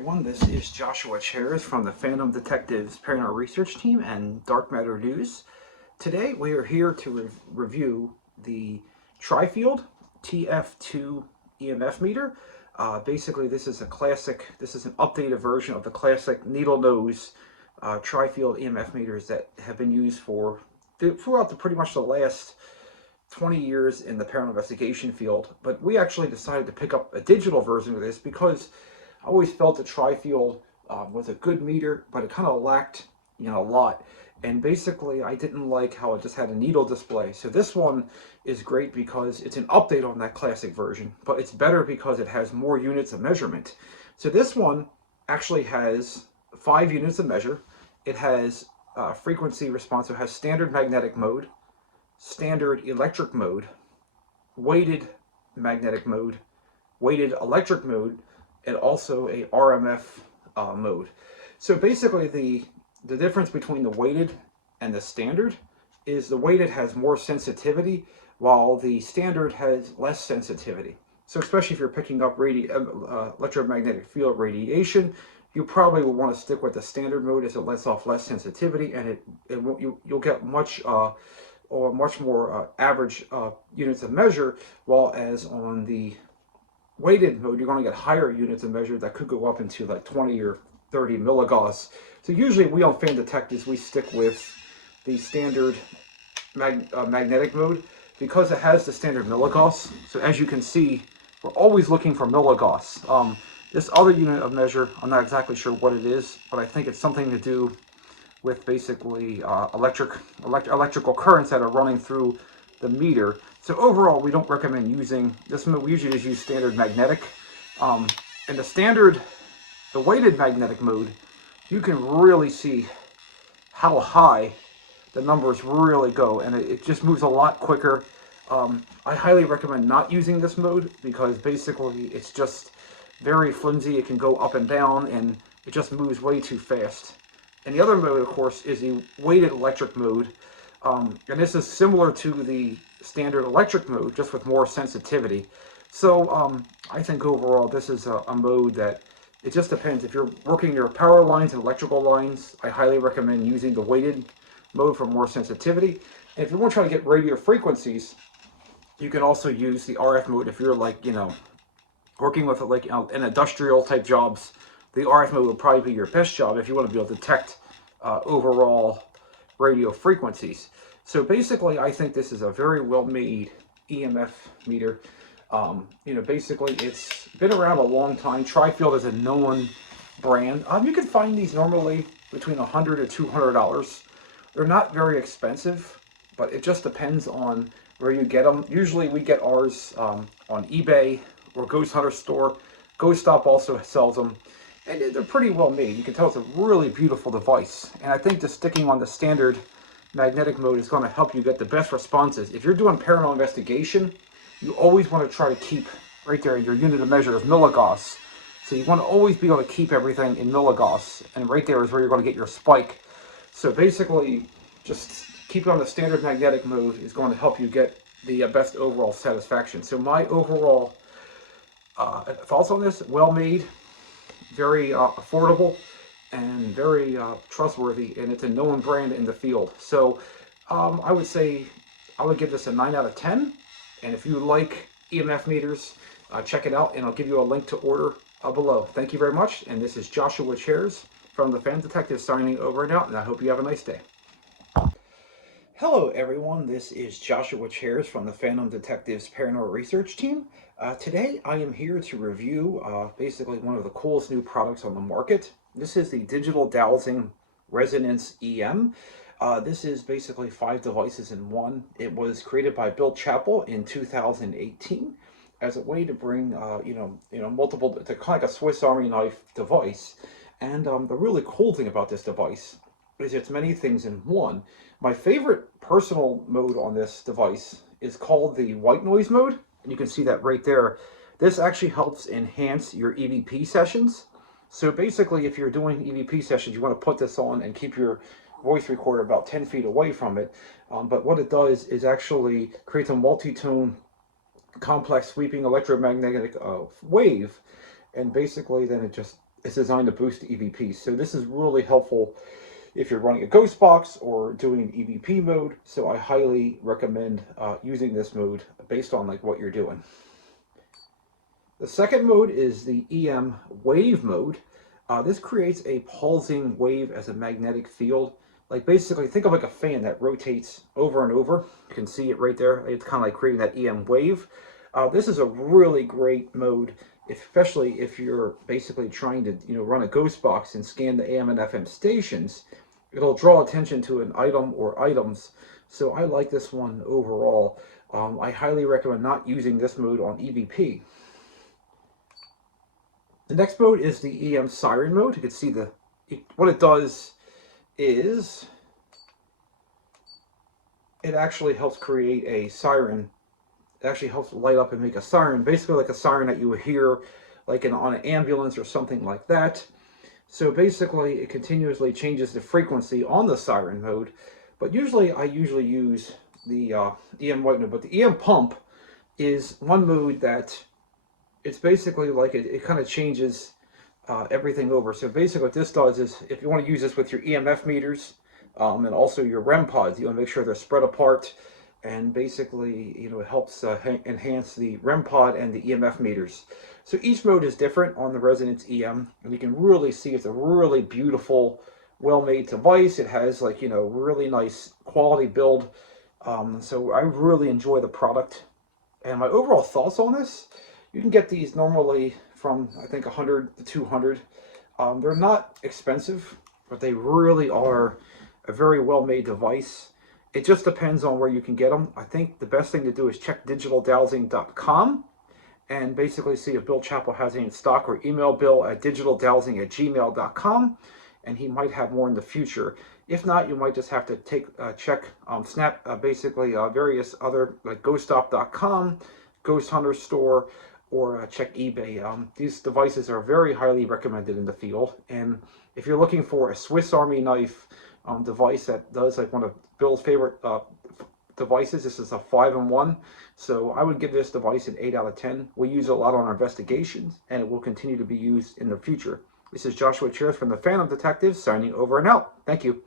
everyone, this is Joshua Chairs from the Phantom Detectives Paranormal Research Team and Dark Matter News. Today we are here to review the Trifield TF2 EMF meter. Basically this is an updated version of the classic needle nose Trifield EMF meters that have been used throughout pretty much the last 20 years in the paranormal investigation field. But we actually decided to pick up a digital version of this because I always felt the Trifield was a good meter, but it kind of lacked, a lot. And basically, I didn't like how it just had a needle display. So this one is great because it's an update on that classic version, but it's better because it has more units of measurement. So this one actually has 5 units of measure. It has frequency response. So it has standard magnetic mode, standard electric mode, weighted magnetic mode, weighted electric mode, and also a RMF mode. So basically the difference between the weighted and the standard is the weighted has more sensitivity while the standard has less sensitivity. So especially if you're picking up electromagnetic field radiation, you probably will want to stick with the standard mode as it lets off less sensitivity, and you'll get much more average units of measure, while as on the weighted mode, you're going to get higher units of measure that could go up into like 20 or 30 milligauss. So usually we on Phantom Detectives, we stick with the standard magnetic mode because it has the standard milligauss. So as you can see, we're always looking for milligauss. This other unit of measure, I'm not exactly sure what it is, but I think it's something to do with basically electrical currents that are running through the meter. So overall, we don't recommend using this mode. We usually just use standard magnetic. In the weighted magnetic mode, you can really see how high the numbers really go, and it just moves a lot quicker. I highly recommend not using this mode because basically it's just very flimsy. It can go up and down, and it just moves way too fast. And the other mode, of course, is the weighted electric mode. And this is similar to the standard electric mode, just with more sensitivity. So I think overall this is a mode that it just depends. If you're working your power lines and electrical lines, I highly recommend using the weighted mode for more sensitivity. And if you want to try to get radio frequencies, you can also use the RF mode. If you're like, working with an industrial type jobs, the RF mode will probably be your best job if you want to be able to detect overall radio frequencies. So basically, I think this is a very well-made EMF meter. Basically, it's been around a long time. Trifield is a known brand. You can find these normally between $100 to $200. They're not very expensive, but it just depends on where you get them. Usually, we get ours on eBay or Ghost Hunter store. Ghost Stop also sells them. And they're pretty well made. You can tell it's a really beautiful device. And I think just sticking on the standard magnetic mode is going to help you get the best responses. If you're doing paranormal investigation, you always want to try to keep right there your unit of measure of milligauss. So you want to always be able to keep everything in milligauss. And right there is where you're going to get your spike. So basically, just keep it on the standard magnetic mode is going to help you get the best overall satisfaction. So my overall thoughts on this: well made, very affordable, and very trustworthy, and it's a known brand in the field. So I would say I would give this a 9 out of 10. And if you like EMF meters, check it out, and I'll give you a link to order below. Thank you very much, and this is Joshua Chairs from the Phantom Detectives signing over and out, and I hope you have a nice day. Hello everyone, this is Joshua Chairs from the Phantom Detectives Paranormal Research Team. Today I am here to review basically one of the coolest new products on the market. This is the digital dowsing resonance EM. This is basically 5 devices in one. It was created by Bill Chappell in 2018 as a way to bring multiple, to kind of like a Swiss Army knife device. And the really cool thing about this device is it's many things in one. My favorite personal mode on this device is called the white noise mode. And you can see that right there. This actually helps enhance your EVP sessions. So basically, if you're doing EVP sessions, you want to put this on and keep your voice recorder about 10 feet away from it. But what it does is actually creates a multi-tone, complex, sweeping electromagnetic wave. And basically, then It's designed to boost the EVP. So this is really helpful if you're running a ghost box or doing an EVP mode. So I highly recommend using this mode based on like what you're doing. The second mode is the EM wave mode. This creates a pulsing wave as a magnetic field. Like basically think of like a fan that rotates over and over. You can see it right there. It's kind of like creating that EM wave. This is a really great mode, especially if you're basically trying to run a ghost box and scan the AM and FM stations. It'll draw attention to an item or items. So I like this one overall. I highly recommend not using this mode on EVP. The next mode is the EM siren mode. You can see what it does is it actually helps create a siren. It actually helps light up and make a siren, basically like a siren that you would hear like on an ambulance or something like that. So basically it continuously changes the frequency on the siren mode, but I usually use the EM white mode. But the EM pump is one mode that it's basically like it kind of changes everything over. So basically what this does is if you want to use this with your EMF meters and also your REM pods, you want to make sure they're spread apart, and basically it helps enhance the REM pod and the EMF meters. So each mode is different on the Resonance EM, and you can really see it's a really beautiful, well-made device. It has like really nice quality build. So I really enjoy the product. And my overall thoughts on this, you can get these normally from I think 100 to 200. They're not expensive, but they really are a very well-made device. It just depends on where you can get them. I think the best thing to do is check digitaldowsing.com and basically see if Bill Chappell has any in stock, or email Bill at digitaldowsing@gmail.com, and he might have more in the future. If not, you might just have to check various other like ghoststop.com, Ghost Hunter Store, or check eBay. These devices are very highly recommended in the field, and if you're looking for a Swiss Army knife device that does like one of Bill's favorite devices, this is a 5-in-1. So I would give this device an 8 out of 10. We use it a lot on our investigations, and it will continue to be used in the future. This is Joshua Cheers from the Phantom Detectives, signing over and out. Thank you.